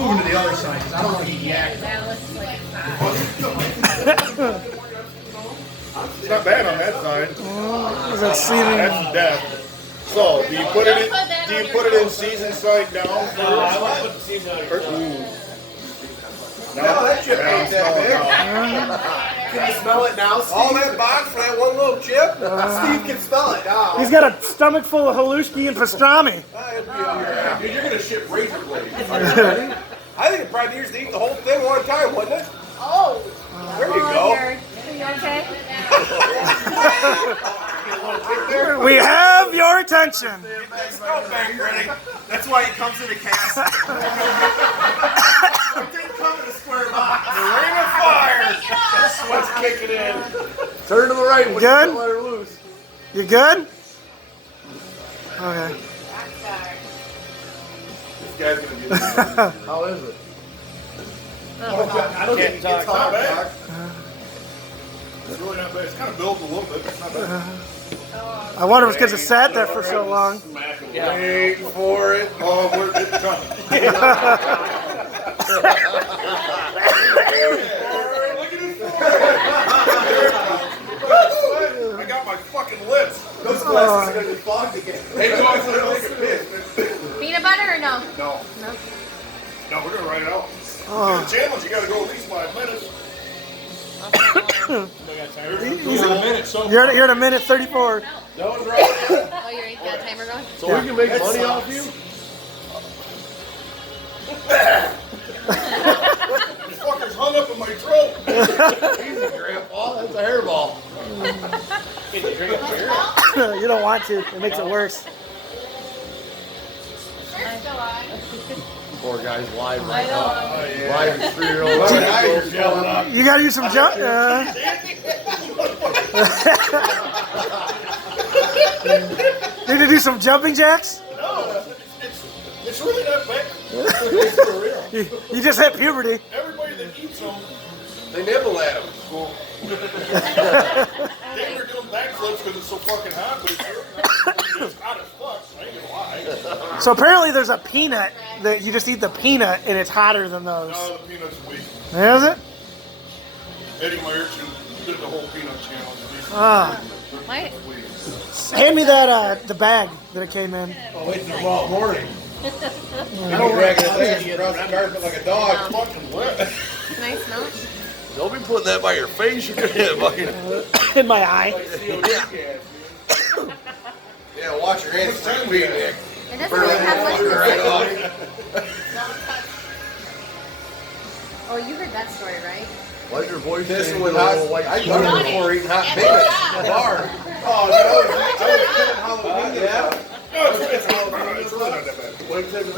moving to the other side because I don't want to get yacked. That looks like it's It's not bad on that side. Is that seating? That's death. So, do you put it in? Do you put it in season side down? I want to put the season on your No, that chip ain't that Can you smell it now, Steve? All that box for that one little chip? Steve can smell it now. He's got a stomach full of halushki and pastrami. It'd be all right. Dude, you're going to ship razor blades. I think it probably needs to eat the whole thing one time, wouldn't it? Oh. There you go. Are you okay? We have your attention. That's why it comes in a cast. It didn't come in a square box. ring of fire. Sweat's kicking in. Turn to the right when Good? you let her loose. You good? Okay. This guy's gonna be. How is it? I don't think it's It's not hot. bad. It's really not bad. It's kind of built a little bit. It's not bad. I wonder if it's because it sat there for so long. Wait for it. Oh, it's coming. Look at his I got my fucking lips. Those glasses are going to be fogged again. Hey, go out there and take a piss. Peanut butter or no? No. No. No, we're gonna write it out. Oh. The challenge, you gotta go at least 5 minutes. You're at a minute 34. That was right. Oh, you got a timer going? So we can make money off you? This fucker's hung up in my throat. Easy, Grandpa. That's a hairball. You don't want to. It makes it worse. Poor guy's live I right know. now. Live 3-year-old. Eyes are yelling up. You gotta use some jump. Need to do some jumping jacks? No, it's really not bad. It's for real. You just hit puberty. Everybody that eats them, They nibble at him. they were doing backflips because it's so fucking hot, but it's hot as fuck. I ain't gonna lie. So apparently there's a peanut that you just eat the peanut and it's hotter than those. No, the peanuts are weak. Is it? Eddie Meyerson did the whole peanut challenge. Ah. My, Hand me that the bag that it came in. Oh, wait till tomorrow morning. I don't dragging his ass across the carpet like a dog. Fucking wet. can I smell it? Don't be putting that by your face. You're going to hit In my eye. Yeah, wash your hands. Nick. It doesn't really have much. Right off. Oh, you heard that story, right? Why's your voice pissing with hot? I got it before eating hot peanuts in the bar. Oh, no, I was killing Halloween. Yeah. No, it's really not that bad.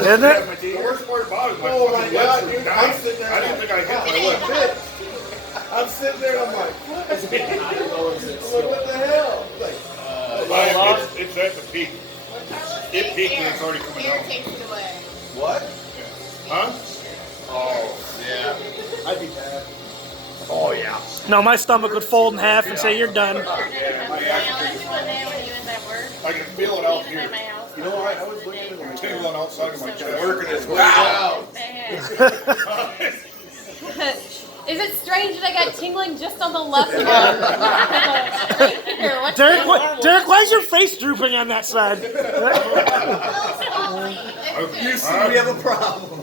Isn't it? The worst part about it is my Oh my fucking God, lips dude, are I'm dying. sitting there I didn't think I hit my lips. I'm sitting there and I'm like, what the hell? Like, It's at the peak. It peaked and it's already coming down. what? Huh? Oh, yeah. I'd be bad. Oh, yeah. No, my stomach would fold in half and say, you're done. I can feel it out here. You know what? I was looking at It's tingling outside of my chest. working his way out. Is it strange that I got tingling just on the left one? Here, what's Derek, Derek, why is your face drooping on that side? You see, we have a problem.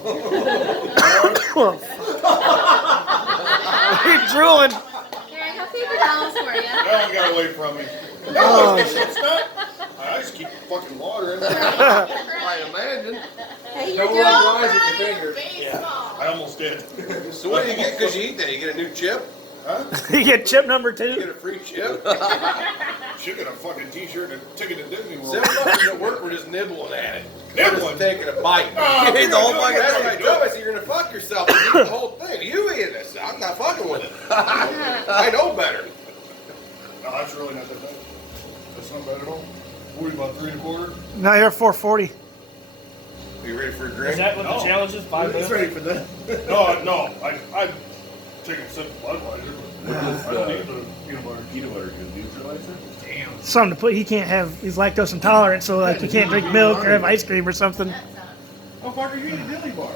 He's drooling. Here, I got paper towels for you. That one got away from me. No, it's not. I just keep fucking water in there. I imagine. Hey, No you're one doing lies at your finger. I almost did. So what do you get because you eat that? You get a new chip? Huh? You get chip number You get 2. a free chip? Should get a fucking t-shirt and a ticket to Disney World. Them fuckers at work were just nibbling at it. Nibbling? Just taking a bite. Oh, You ate the whole you're fucking gonna thing. I do told it. us you're gonna fuck yourself and eat the whole thing. You eat this. I'm not fucking with it. I know better. No, that's really not that bad. That's not bad at all. What are you, about 3 1/4? Now you're at 440. Are you ready for a drink? Is that what the challenge is? 5 minutes? ready for that. No. I'm taking a sip of Budweiser, but I don't need the peanut butter. Peanut butter can neutralize it? Damn. Something to put. He can't have. He's lactose intolerant, so like he can't drink milk or have ice cream or something. Oh, fucker, you ate a dilly bar.